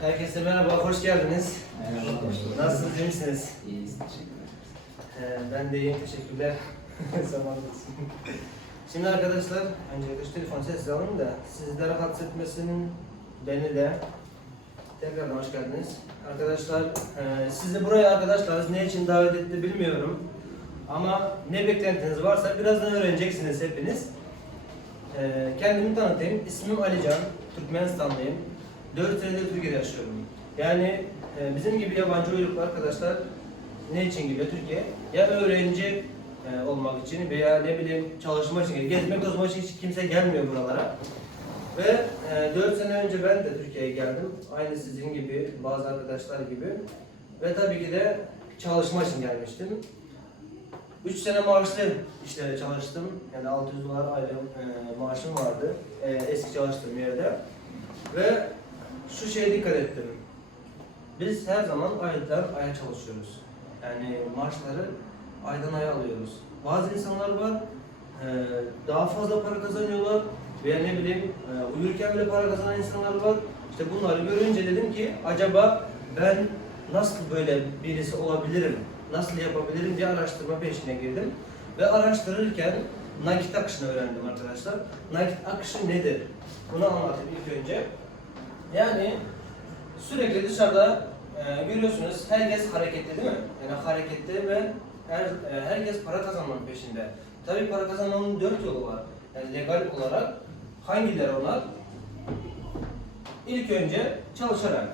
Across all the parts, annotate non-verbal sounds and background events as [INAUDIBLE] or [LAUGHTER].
Herkese merhaba, hoş geldiniz. Merhaba, hoş bulduk. Nasılsınız, iyi misiniz? İyiyiz, teşekkürler. Ee, ben de iyiyim, teşekkürler. [LAUGHS] Zamanınız. Şimdi arkadaşlar, öncelikle şu telefonu sessiz alın da sizlere rahatsız etmesinin beni de tekrardan hoş geldiniz. Arkadaşlar, e, sizi buraya arkadaşlar ne için davet etti bilmiyorum. Ama ne beklentiniz varsa birazdan öğreneceksiniz hepiniz. Ee, kendimi tanıtayım. İsmim Alican, Türkmenistanlıyım. 4 senedir Türkiye'de yaşıyorum. Yani e, bizim gibi yabancı uyruklu arkadaşlar ne için geliyor Türkiye? Ya öğrenci e, olmak için veya ne bileyim çalışmak için, gezmek tozmak için hiç kimse gelmiyor buralara. Ve e, 4 sene önce ben de Türkiye'ye geldim. Aynı sizin gibi, bazı arkadaşlar gibi. Ve tabii ki de çalışma için gelmiştim. 3 sene maaşlı işte çalıştım. Yani 600 dolar aylık e, maaşım vardı. E, eski çalıştığım yerde. Ve şu şeye dikkat ettim. Biz her zaman aydan aya çalışıyoruz. Yani maaşları aydan aya alıyoruz. Bazı insanlar var e, daha fazla para kazanıyorlar veya ne bileyim e, uyurken bile para kazanan insanlar var. İşte bunları görünce dedim ki acaba ben nasıl böyle birisi olabilirim? Nasıl yapabilirim diye araştırma peşine girdim. Ve araştırırken nakit akışını öğrendim arkadaşlar. Nakit akışı nedir? Bunu anlatayım ilk önce. Yani sürekli dışarıda e, görüyorsunuz herkes hareketli değil mi? Yani hareketli ve her, e, herkes para kazanmanın peşinde. Tabii para kazanmanın dört yolu var. Yani legal olarak hangileri onlar? İlk önce çalışarak.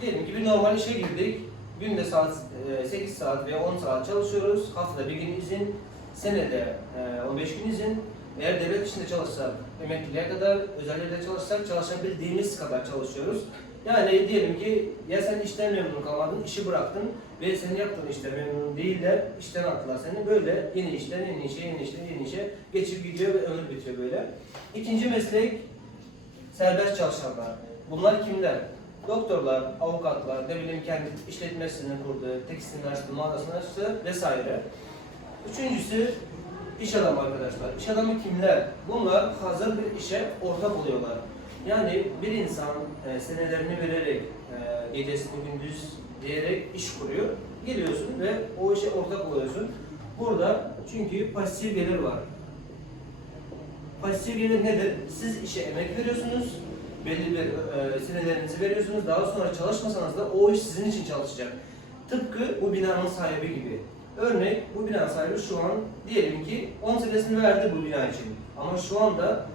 Diyelim ki bir normal işe girdik. Günde saat e, 8 saat veya 10 saat çalışıyoruz. Haftada bir gün izin, senede e, 15 gün izin. Eğer devlet içinde çalışsak, emekliliğe kadar, özel yerde çalışsak çalışabildiğimiz kadar çalışıyoruz. Yani diyelim ki ya sen işten memnun kalmadın, işi bıraktın ve senin yaptığın işten memnun değil de işten attılar seni. Böyle yeni işten yeni işe, yeni işten yeni işe geçip gidiyor ve ömür bitiyor böyle. İkinci meslek serbest çalışanlar. Bunlar kimler? Doktorlar, avukatlar, ne bileyim kendi işletmesini kurdu, tekstilini açtı, mağazasını açtı vesaire. Üçüncüsü iş adamı arkadaşlar. İş adamı kimler? Bunlar hazır bir işe ortak oluyorlar. Yani bir insan e, senelerini vererek, e, gecesini gündüz diyerek iş kuruyor. Geliyorsun ve o işe ortak oluyorsun. Burada çünkü pasif gelir var. Pasif gelir nedir? Siz işe emek veriyorsunuz, belli bir e, senelerinizi veriyorsunuz. Daha sonra çalışmasanız da o iş sizin için çalışacak. Tıpkı bu binanın sahibi gibi. Örnek bu bina sahibi şu an diyelim ki 10 senesini verdi bu bina için. Ama şu anda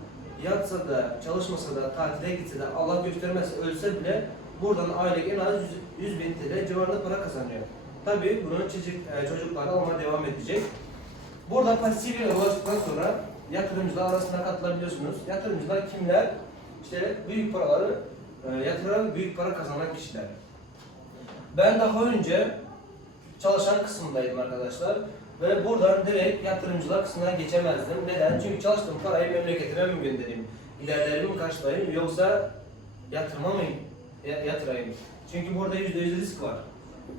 yatsa da, çalışmasa da, tatile gitse de, Allah göstermezse ölse bile buradan aylık en az 100, 100 bin TL civarında para kazanıyor. Tabii bunun çocuk, e, çocukları almaya devam edecek. Burada pasif gelir ulaştıktan sonra yatırımcılar arasında katılabiliyorsunuz. Yatırımcılar kimler? İşte büyük paraları e, yatıran, büyük para kazanan kişiler. Ben daha önce çalışan kısımdaydım arkadaşlar. Ve buradan direkt yatırımcılar kısmına geçemezdim. Neden? Çünkü çalıştığım parayı memleketime mi göndereyim? İlerlerimi mi karşılayayım yoksa yatırma mı ya- yatırayım? Çünkü burada yüzde yüz risk var.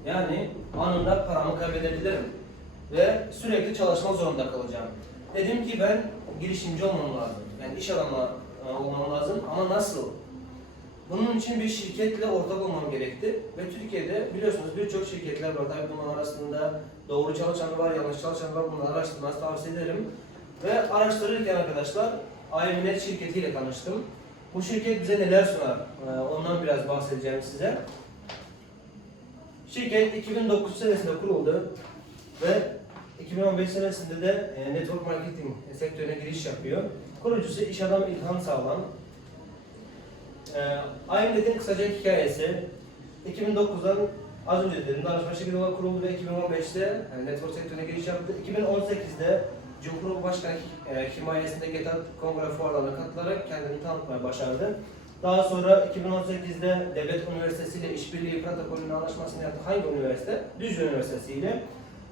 Yani anında paramı kaybedebilirim. Ve sürekli çalışma zorunda kalacağım. Dedim ki ben girişimci olmam lazım. Yani iş adamı e, olmam lazım ama nasıl? Bunun için bir şirketle ortak olmam gerekti ve Türkiye'de biliyorsunuz birçok şirketler var. Tabii bunların arasında doğru çalışan var, yanlış çalışan var. Bunları araştırmanızı tavsiye ederim. Ve araştırırken arkadaşlar IMNet şirketiyle tanıştım. Bu şirket bize neler sunar? Ee, Ondan biraz bahsedeceğim size. Şirket 2009 senesinde kuruldu ve 2015 senesinde de e, network marketing sektörüne giriş yapıyor. Kurucusu iş adamı İlhan Sağlam. Ee, IMNet'in kısaca hikayesi 2009'dan az önce dedim danışma şirketi olarak kuruldu ve 2015'te yani network sektörüne giriş yaptı. 2018'de Cumhurbaşkanı e, himayesinde GETAT kongre fuarlarına katılarak kendini tanıtmaya başardı. Daha sonra 2018'de Devlet Üniversitesi ile işbirliği protokolünün anlaşmasını yaptı. Hangi üniversite? Düzce Üniversitesi ile.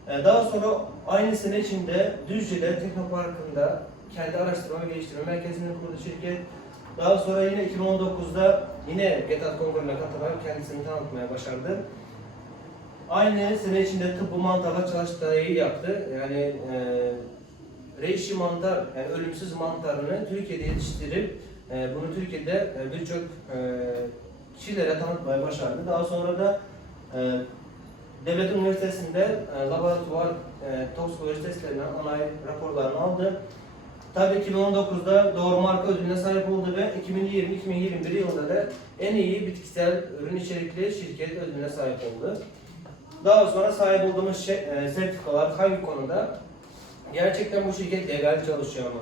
Ee, Daha sonra aynı sene içinde Düzce'de Teknoparkı'nda kendi araştırma ve geliştirme merkezini kurdu şirket. Daha sonra yine 2019'da yine GETAT kongruna katılarak kendisini tanıtmaya başardı. Aynı sene içinde tıbbı mantarla çalıştayı yaptı. Yani e, reishi mantar, yani ölümsüz mantarını Türkiye'de yetiştirip e, bunu Türkiye'de e, birçok e, kişilere tanıtmayı başardı. Daha sonra da e, Devlet Üniversitesi'nde e, laboratuvar e, toksikoloji testlerinden onay raporlarını aldı. Tabii 2019'da doğru marka ödülüne sahip oldu ve 2020-2021 yılında da en iyi bitkisel ürün içerikli şirket ödülüne sahip oldu. Daha sonra sahip olduğumuz şey, e, sertifikalar hangi konuda? Gerçekten bu şirket legal çalışıyor mu?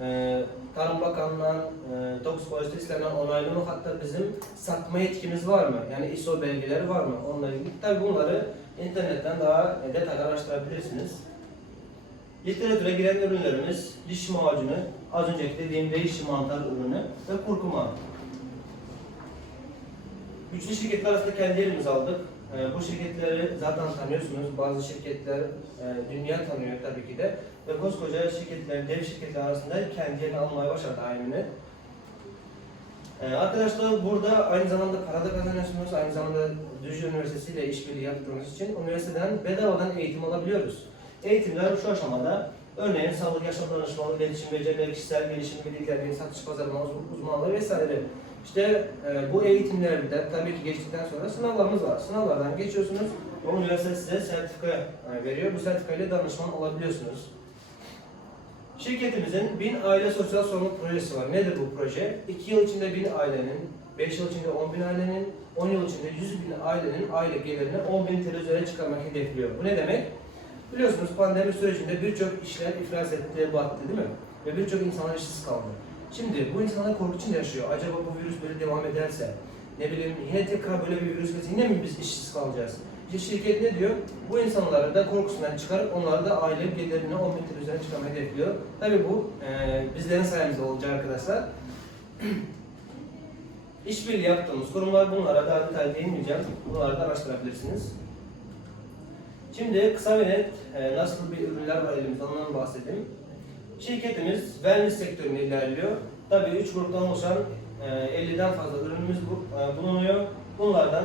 E, Tarım Bakanlığı'ndan, e, toksikoloji testlerinden onaylı mı? Hatta bizim satma yetkimiz var mı? Yani ISO belgeleri var mı? Onunla ilgili. Tabii bunları internetten daha e, detaylı araştırabilirsiniz. Literatüre giren ürünlerimiz diş macunu, az önceki dediğim değişim mantar ürünü ve kurkuma. Güçlü şirketler arasında kendi elimize aldık. Ee, bu şirketleri zaten tanıyorsunuz. Bazı şirketler e, dünya tanıyor tabii ki de. Ve koskoca şirketler, dev şirketler arasında kendi yerini almaya başladı aynını. Ee, arkadaşlar burada aynı zamanda para da kazanıyorsunuz. Aynı zamanda Düzce Üniversitesi ile işbirliği yaptığımız için üniversiteden bedavadan eğitim alabiliyoruz. Eğitimler şu aşamada örneğin sağlık yaşam danışmanlığı, iletişim becerileri, kişisel gelişim, bilgiler, satış pazarlama uzmanlığı vesaire. İşte e, bu eğitimlerde tabii ki geçtikten sonra sınavlarımız var. Sınavlardan geçiyorsunuz. O üniversite size sertifika e, veriyor. Bu sertifikayla danışman olabiliyorsunuz. Şirketimizin 1000 aile sosyal sorumluluk projesi var. Nedir bu proje? 2 yıl içinde 1000 ailenin, 5 yıl içinde 10 bin ailenin, 10 yıl içinde 100 bin ailenin aile gelirini 10 bin TL üzerine çıkarmak hedefliyor. Bu ne demek? Biliyorsunuz pandemi sürecinde birçok işler iflas etti, battı değil mi? Ve birçok insanlar işsiz kaldı. Şimdi bu insanlar korku içinde yaşıyor. Acaba bu virüs böyle devam ederse, ne bileyim yine tekrar böyle bir virüs gelse yine mi biz işsiz kalacağız? İşte şirket ne diyor? Bu insanları da korkusundan çıkarıp onları da aile gelirine 10 bin TL üzerine çıkarmayı hedefliyor. Tabii bu e, bizlerin sayemizde olacak arkadaşlar. [CLEARS THROAT] İşbirliği yaptığımız kurumlar bunlara daha detaylı değinmeyeceğim. Bunları da araştırabilirsiniz. Şimdi kısa ve net e, nasıl bir ürünler var elimizde ondan bahsedeyim. Şirketimiz wellness sektöründe ilerliyor. Tabii 3 gruptan oluşan e, 50'den fazla ürünümüz e, bulunuyor. Bunlardan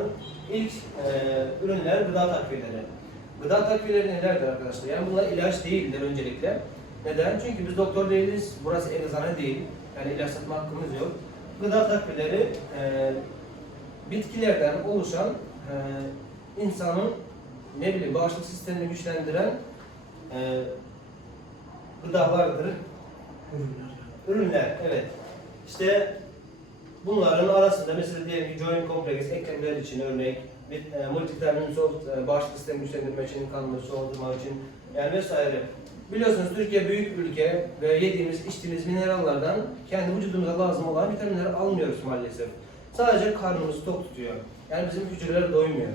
ilk e, ürünler gıda takviyeleri. Gıda takviyeleri nelerdir arkadaşlar? Yani bunlar ilaç değildir öncelikle. Neden? Çünkü biz doktor değiliz, burası eczane değil. Yani ilaç satma hakkımız yok. Gıda takviyeleri e, bitkilerden oluşan e, insanın ne bileyim bağışıklık sistemini güçlendiren e, gıdalardır. Ürünler, evet. İşte bunların arasında mesela diyelim ki joint kompleks, eklemler için örnek, e, multivitamin soft, e, bağışıklık sistemi güçlendirmek için, kanını soğutmak için yani vesaire. Biliyorsunuz Türkiye büyük bir ülke ve yediğimiz, içtiğimiz minerallerden kendi vücudumuza lazım olan vitaminleri almıyoruz maalesef. Sadece karnımızı tok tutuyor. Yani bizim hücreler doymuyor.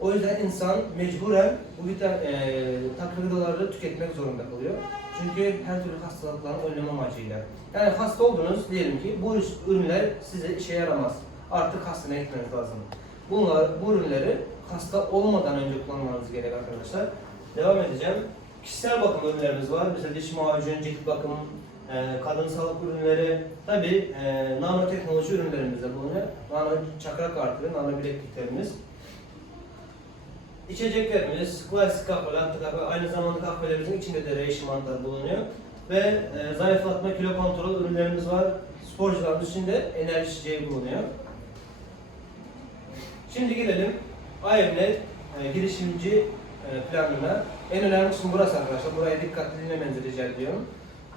O yüzden insan mecburen bu vitamin, e, takviye gıdaları tüketmek zorunda kalıyor. Çünkü her türlü hastalıkların önleme amacıyla. Yani hasta oldunuz diyelim ki bu ürünler size işe yaramaz. Artık hastaneye gitmeniz lazım. Bunlar, bu ürünleri hasta olmadan önce kullanmanız gerek arkadaşlar. Devam edeceğim. Kişisel bakım ürünlerimiz var. Mesela diş macun, cilt bakım, e, kadın sağlık ürünleri, tabi e, nanoteknoloji ürünlerimiz de bulunuyor. Nano çakra kartı, nano bilekliklerimiz. İçeceklerimiz, klasik kahve, latte aynı zamanda kahvelerimizin içinde de reishi mantar bulunuyor. Ve e, zayıflatma, kilo kontrol ürünlerimiz var. Sporcularımız için de enerji içeceği bulunuyor. Şimdi gelelim IMLET e, girişimci e, planına. En önemli kısım burası arkadaşlar. Buraya dikkatli dinlemenizi rica ediyorum.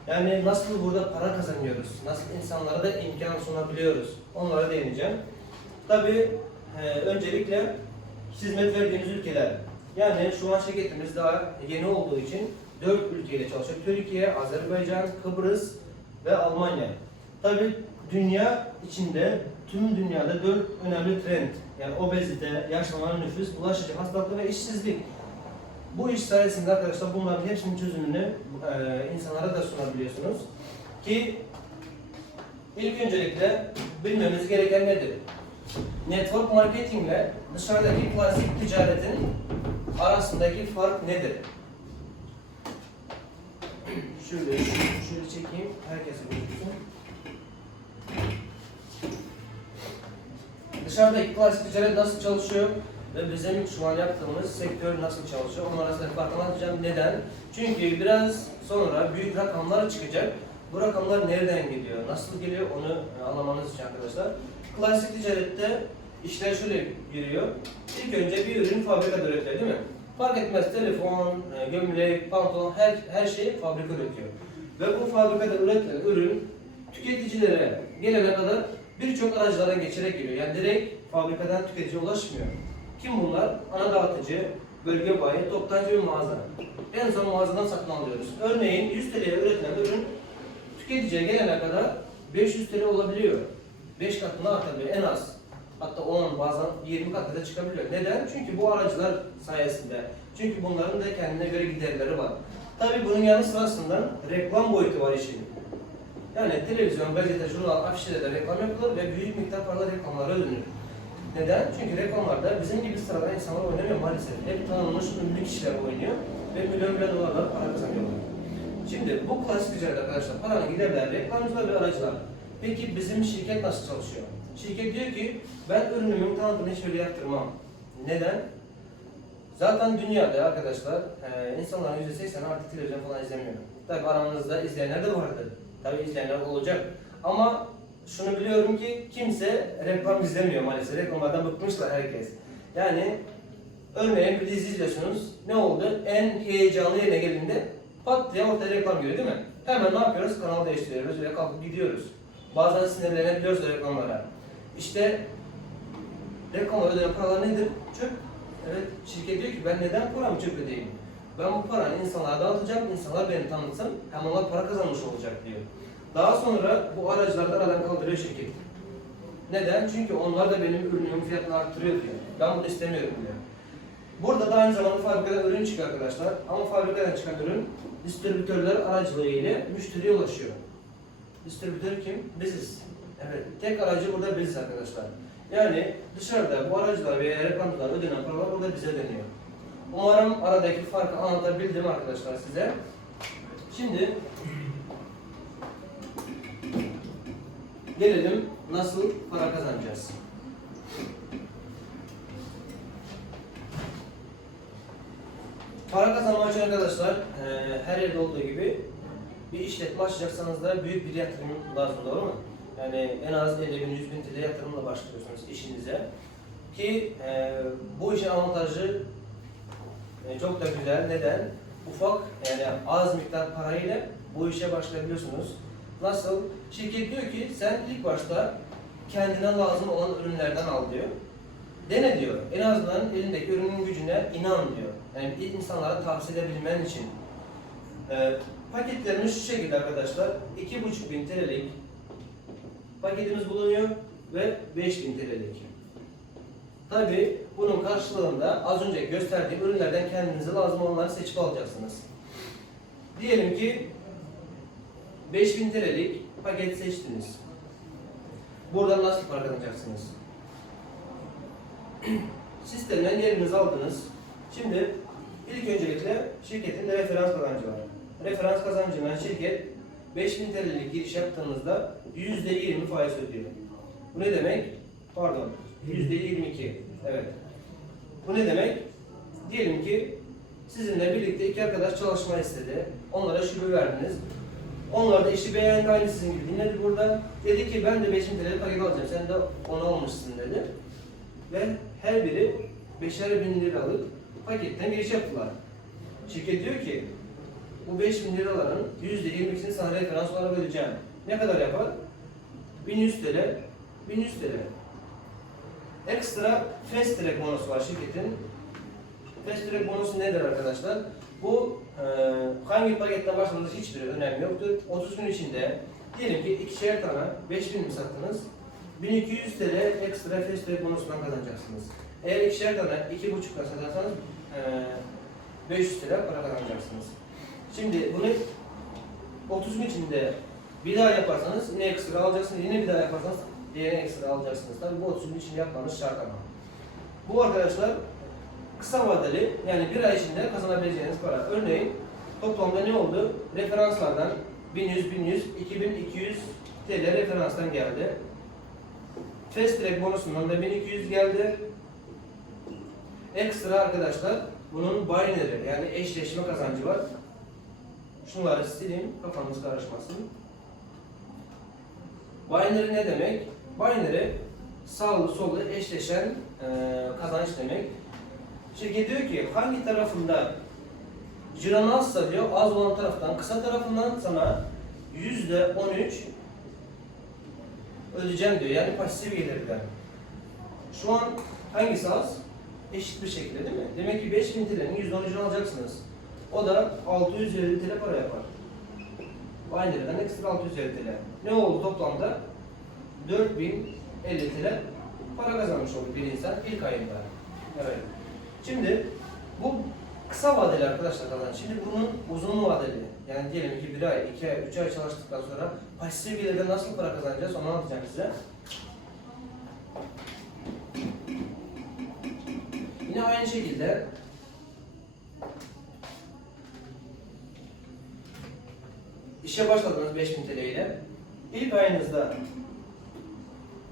Yani nasıl burada para kazanıyoruz, nasıl insanlara da imkan sunabiliyoruz, onlara değineceğim. Tabii e, öncelikle hizmet verdiğimiz ülkeler. Yani şu an şirketimiz daha yeni olduğu için 4 ülkeyle çalışıyor. Türkiye, Azerbaycan, Kıbrıs ve Almanya. Tabii dünya içinde tüm dünyada 4 önemli trend. Yani obezite, yaşlanan nüfus, bulaşıcı hastalıklar ve işsizlik. Bu iş sayesinde arkadaşlar bunların hepsinin çözümünü e, insanlara da sunabiliyorsunuz. Ki ilk öncelikle bilmemiz gereken nedir? Network marketing ile dışarıdaki klasik ticaretin arasındaki fark nedir? Şöyle, şöyle çekeyim, herkese gözüksün. Dışarıdaki klasik ticaret nasıl çalışıyor ve bizim şu an yaptığımız sektör nasıl çalışıyor? Onun arasında farkını anlatacağım. Neden? Çünkü biraz sonra büyük rakamlar çıkacak. bu rakamlar nereden geliyor, nasıl geliyor onu e, anlamanız için arkadaşlar. Klasik ticarette işler şöyle giriyor. İlk önce bir ürün fabrikada üretiyor değil mi? Fark etmez telefon, e, gömlek, pantolon her, her şeyi fabrika üretiyor. Ve bu fabrikada üretilen ürün tüketicilere gelene kadar birçok aracılardan geçerek geliyor. Yani direkt fabrikadan tüketiciye ulaşmıyor. Kim bunlar? Ana dağıtıcı, bölge bayi, toptancı ve mağaza. En son mağazadan satın alıyoruz. Örneğin 100 TL'ye üretilen ürün tüketiciye gelene kadar 500 TL olabiliyor. 5 katına artabiliyor en az. Hatta 10 bazen 20 katına da çıkabiliyor. Neden? Çünkü bu aracılar sayesinde. Çünkü bunların da kendine göre giderleri var. Tabii bunun yanı sırasında reklam boyutu var işin. Yani televizyon, gazete, jurnal, afişlerde reklam yapılır ve büyük miktar paralar reklamlara ödünür. Neden? Çünkü reklamlarda bizim gibi sıradan insanlar oynamıyor maalesef. Hep tanınmış ünlü kişiler oynuyor ve milyon milyon dolarlar para kazanıyorlar. Şimdi bu klasik ticaret arkadaşlar, paranın giderler, reklamcılar ve aracılar. Peki bizim şirket nasıl çalışıyor? Şirket diyor ki, ben ürünümün tanıtımını hiç öyle yaptırmam. Neden? Zaten dünyada arkadaşlar, e, insanların %80 artık televizyon falan izlemiyor. Tabi aranızda izleyenler de vardır. Tabi izleyenler olacak. Ama şunu biliyorum ki kimse reklam izlemiyor maalesef. Reklamlardan bıkmışlar herkes. Yani örneğin bir dizi izliyorsunuz. Ne oldu? En heyecanlı yerine geldiğinde pat diye ortaya reklam geliyor değil mi? Hemen ne yapıyoruz? Kanal değiştiriyoruz ve kalkıp gidiyoruz. Bazen sinirlenebiliyoruz reklamlara. İşte reklam ödenen paralar nedir? Çöp. Evet, şirket diyor ki ben neden paramı çöp ödeyeyim? Ben bu parayı insanlara dağıtacağım, insanlar beni tanıtsın, hem onlar para kazanmış olacak diyor. Daha sonra bu aracıları da aradan kaldırıyor şirket. Neden? Çünkü onlar da benim ürünümün fiyatını arttırıyor diyor. Ben bunu istemiyorum diyor. Burada da aynı zamanda fabrikadan ürün çıkıyor arkadaşlar. Ama fabrikadan çıkan ürün distribütörler aracılığıyla müşteriye ulaşıyor. Distribütör kim? Biziz. Evet, tek aracı burada biziz arkadaşlar. Yani dışarıda bu aracılar veya reklamcılar ödenen paralar burada bize dönüyor. Umarım aradaki farkı anlatabildim arkadaşlar size. Şimdi gelelim nasıl para kazanacağız. Para kazanmak için arkadaşlar eee, her yerde olduğu gibi bir işletme açacaksanız da büyük bir yatırım lazım doğru mu? Yani en az 50 bin, 100 bin TL yatırımla başlıyorsunuz işinize. Ki eee, bu işin avantajı e, çok da güzel. Neden? Ufak yani az miktar parayla bu işe başlayabiliyorsunuz. Nasıl? Şirket diyor ki sen ilk başta kendine lazım olan ürünlerden al diyor. Dene diyor. En azından elindeki ürünün gücüne inan diyor. Yani insanlara tavsiye edebilmen için. Ee, paketlerimiz şu şekilde arkadaşlar. 2500 TL'lik paketimiz bulunuyor ve 5000 TL'lik. Tabi bunun karşılığında az önce gösterdiğim ürünlerden kendinize lazım olanları seçip alacaksınız. Diyelim ki 5000 TL'lik paket seçtiniz. Buradan nasıl para kazanacaksınız? [CLEARS THROAT] Sistemden yerinizi aldınız. Şimdi ilk öncelikle şirketin referans kazancı var. Referans kazancından şirket 5000 TL'lik giriş yaptığınızda %20 faiz ödüyor. Bu ne demek? Pardon, %22. Evet. Bu ne demek? Diyelim ki sizinle birlikte iki arkadaş çalışma istedi. Onlara şube verdiniz. Onlar da işi beğendi aynı sizin gibi dinledi burada. Dedi ki ben de 5000 TL paket alacağım. Sen de onu almışsın dedi. Ve her biri beşer bin liralık paketten giriş yaptılar. Şirket diyor ki bu 5000 liraların %22'sini sana referans olarak ödeyeceğim. Ne kadar yapar? 1100 TL, 1100 TL. Ekstra fast track bonusu var şirketin. Fast track bonusu nedir arkadaşlar? Bu e, hangi paketten başladığınız hiçbir önemi yoktur. 30 gün içinde diyelim ki ikişer tane 5000 mi sattınız? 1200 TL ekstra fast track bonusundan kazanacaksınız. Eğer ikişer tane 2,5 lira satarsanız e, 500 TL para kazanacaksınız. Şimdi bunu 30 gün içinde bir daha yaparsanız yine ekstra alacaksınız. Yine bir daha yaparsanız diğerini ekstra alacaksınız. Tabii bu 30 gün için yapmanız şart ama. Bu arkadaşlar kısa vadeli yani bir ay içinde kazanabileceğiniz para. Örneğin toplamda ne oldu? Referanslardan 1100, 1100, 2200 TL referanstan geldi. Fast track bonusundan da 1200 geldi. Ekstra arkadaşlar bunun binary yani eşleşme kazancı var. Şunları sileyim kafanız karışmasın. Binary ne demek? Binary sağlı sollu eşleşen e, kazanç demek. Şirket diyor ki hangi tarafında ciron azsa diyor az olan taraftan kısa tarafından sana yüzde 13 ödeyeceğim diyor. Yani pasif gelirden. Şu an hangisi az? Eşit bir şekilde değil mi? Demek ki 5000 TL'nin %13'ünü alacaksınız. O da 650 TL para yapar. Binary'den ekstra 650 TL. Ne oldu toplamda? 4050 TL para kazanmış oldu bir insan ilk ayında. Evet. Şimdi bu kısa vadeli arkadaşlar kazanç. Şimdi bunun uzun vadeli. Yani diyelim ki bir ay, iki ay, üç ay çalıştıktan sonra pasif gelirden nasıl para kazanacağız onu anlatacağım size. Yine aynı şekilde işe başladınız 5000 TL ile. İlk ayınızda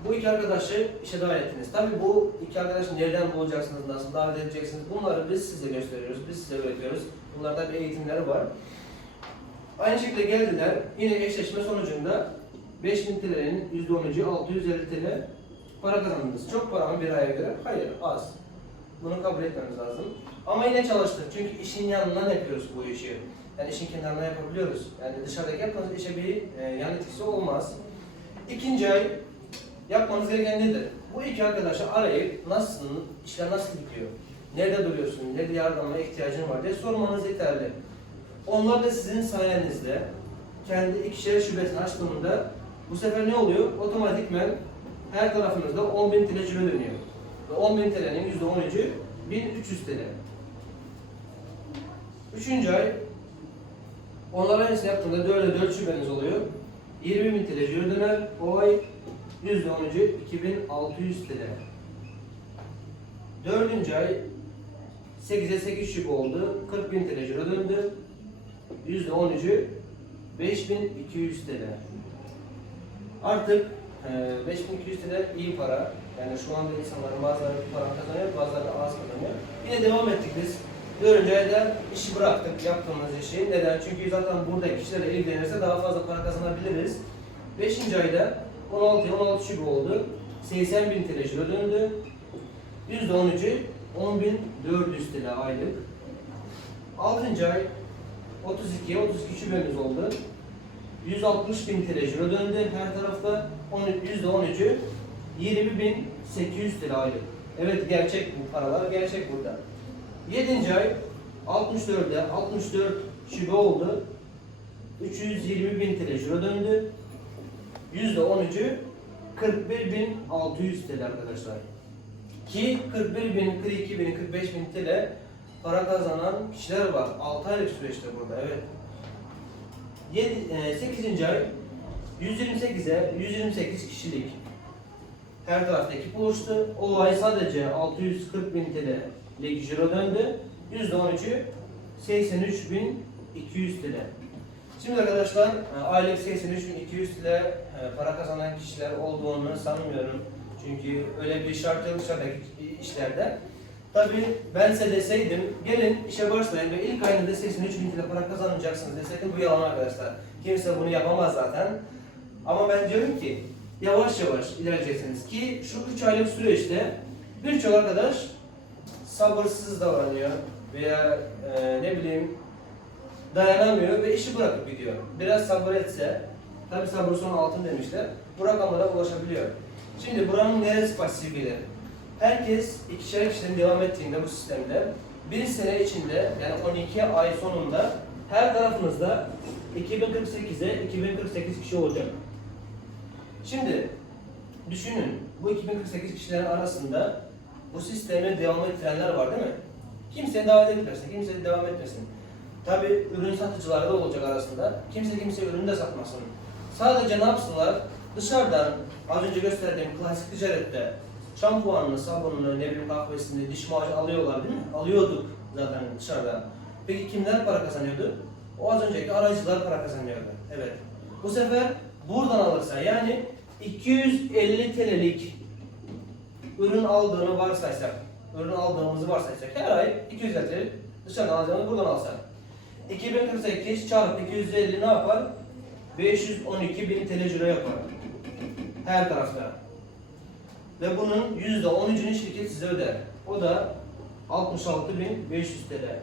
bu iki arkadaşı işe davet ettiniz. Tabii bu iki arkadaşı nereden bulacaksınız, nasıl davet edeceksiniz bunları biz size gösteriyoruz, biz size öğretiyoruz. Bunlarda bir eğitimleri var. Aynı şekilde geldiler, yine eşleşme sonucunda 5000 TL'nin %10'ucu 650 TL para kazandınız. Çok para mı bir aya göre? Hayır, az. Bunu kabul etmemiz lazım. Ama yine çalıştık çünkü işin yanından yapıyoruz bu işi. Yani işin kenarından yapabiliyoruz. Yani dışarıdaki yaptığınız işe bir e, yan etkisi olmaz. İkinci ay yapmanız gereken nedir? Bu iki arkadaşı arayıp nasıl, işler nasıl gidiyor? Nerede duruyorsun? Nerede yardıma ihtiyacın var diye sormanız yeterli. Onlar da sizin sayenizde kendi ikişer şubesini açtığında bu sefer ne oluyor? Otomatikmen her tarafınızda 10.000 TL ciro dönüyor. Ve 10.000 TL'nin %13'ü 1300 TL. Üçüncü ay onlara aynısını yaptığında 4'e 4 şubeniz oluyor. 20.000 TL ciro döner. O ay %13'ü 2600 TL. Dördüncü ay 8'e 8 şube oldu. 40.000 TL ciro döndü. %13'ü 5200 TL. Artık e, 5200 TL iyi para. Yani şu anda insanların bazıları para kazanıyor, bazıları az kazanıyor. Yine devam ettik biz. Dördüncü ayda işi bıraktık, yaptığımız işi. Neden? Çünkü zaten buradaki kişilerle ilgilenirse daha fazla para kazanabiliriz. Beşinci ayda 16 16 şube oldu. 80 bin TL döndü. %13'ü 10.400 TL aylık. Altıncı ay 32 32 şubemiz oldu. 160 bin TL döndü her tarafta. 13 %13'ü 20.800 TL aylık. Evet gerçek bu paralar gerçek burada. 7. ay 64'e 64 şube oldu. 320 bin TL ciro döndü. %13'ü 41.600 TL arkadaşlar. Ki 41 bin, 42 bin, 45 bin TL para kazanan kişiler var. 6 aylık süreçte burada evet. 7, 8. ay 128'e 128 kişilik her tarafta ekip oluştu. O ay sadece 640 bin Ciro döndü. %13'ü 83 bin 200 TL. Şimdi arkadaşlar e, aylık 83 bin 200 TL e, para kazanan kişiler olduğunu sanmıyorum. Çünkü öyle bir şart yok dışarıdaki işlerde. Tabii ben size deseydim gelin işe başlayın ve ilk ayında 83 bin TL para kazanacaksınız deseydim bu yalan arkadaşlar. Kimse bunu yapamaz zaten. Ama ben diyorum ki yavaş yavaş ilerleyeceksiniz ki şu 3 aylık süreçte birçok arkadaş sabırsız davranıyor veya e, ne bileyim dayanamıyor ve işi bırakıp gidiyor. Biraz sabır etse, tabi sabır son altın demişler, bu rakamlara ulaşabiliyor. Şimdi buranın neresi pasif? Herkes ikişer kişiden devam ettiğinde bu sistemde bir sene içinde yani 12 ay sonunda her tarafınızda 2048'e 2048 kişi olacak. Şimdi düşünün bu 2048 kişilerin arasında bu sisteme devam ettirenler var değil mi? Kimse davet etmesin, kimse devam etmesin. Tabi ürün satıcıları da olacak arasında. Kimse kimse ürünü de satmasın. Sadece ne yapsınlar? Dışarıdan az önce gösterdiğim klasik ticarette şampuanını, sabununu, ne bileyim kahvesini, diş macunu alıyorlar değil mi? Alıyorduk zaten dışarıda. Peki kimler para kazanıyordu? O az önceki aracılar para kazanıyordu. Evet. Bu sefer buradan alırsa yani 250 TL'lik ürün aldığını varsaysak, ürün aldığımızı varsaysak her ay 250 TL dışarıdan alacağımızı buradan alsak. 2048 çarpı 250 ne yapar? 512 bin TL yapar. Her tarafta. Ve bunun %13'ünü şirket size öder. O da 66.500 TL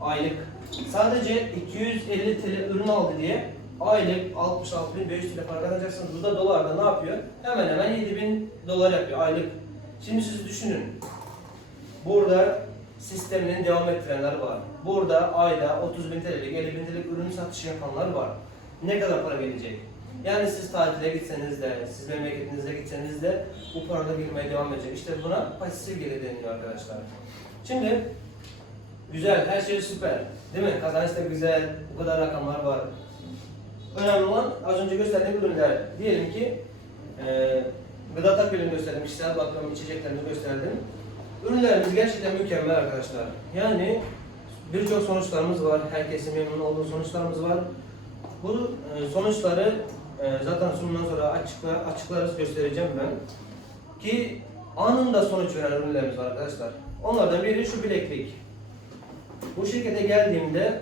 aylık. Sadece 250 TL ürün aldı diye aylık 66.500 TL para kazanacaksınız. Bu da dolarda ne yapıyor? Hemen hemen 7000 dolar yapıyor aylık. Şimdi siz düşünün. Burada sisteminin devam ettirenler var. Burada ayda 30 bin TL'lik, 50 bin TL'lik ürün satışı yapanlar var. Ne kadar para gelecek? Yani siz tatile gitseniz de, siz memleketinize gitseniz de bu parada girmeye devam edecek. İşte buna pasif gelir deniliyor arkadaşlar. Şimdi güzel, her şey süper. Değil mi? Kazanç da güzel, bu kadar rakamlar var. Önemli olan az önce gösterdiğim ürünler. Diyelim ki e, gıda takviyelerini gösterdim, kişisel bakım içeceklerini gösterdim. Ürünlerimiz gerçekten mükemmel arkadaşlar. Yani birçok sonuçlarımız var. Herkesin memnun olduğu sonuçlarımız var. Bu e, sonuçları e, zaten sunumdan sonra açıkla, açıklarız göstereceğim ben. Ki anında sonuç veren ürünlerimiz var arkadaşlar. Onlardan biri şu bileklik. Bu şirkete geldiğimde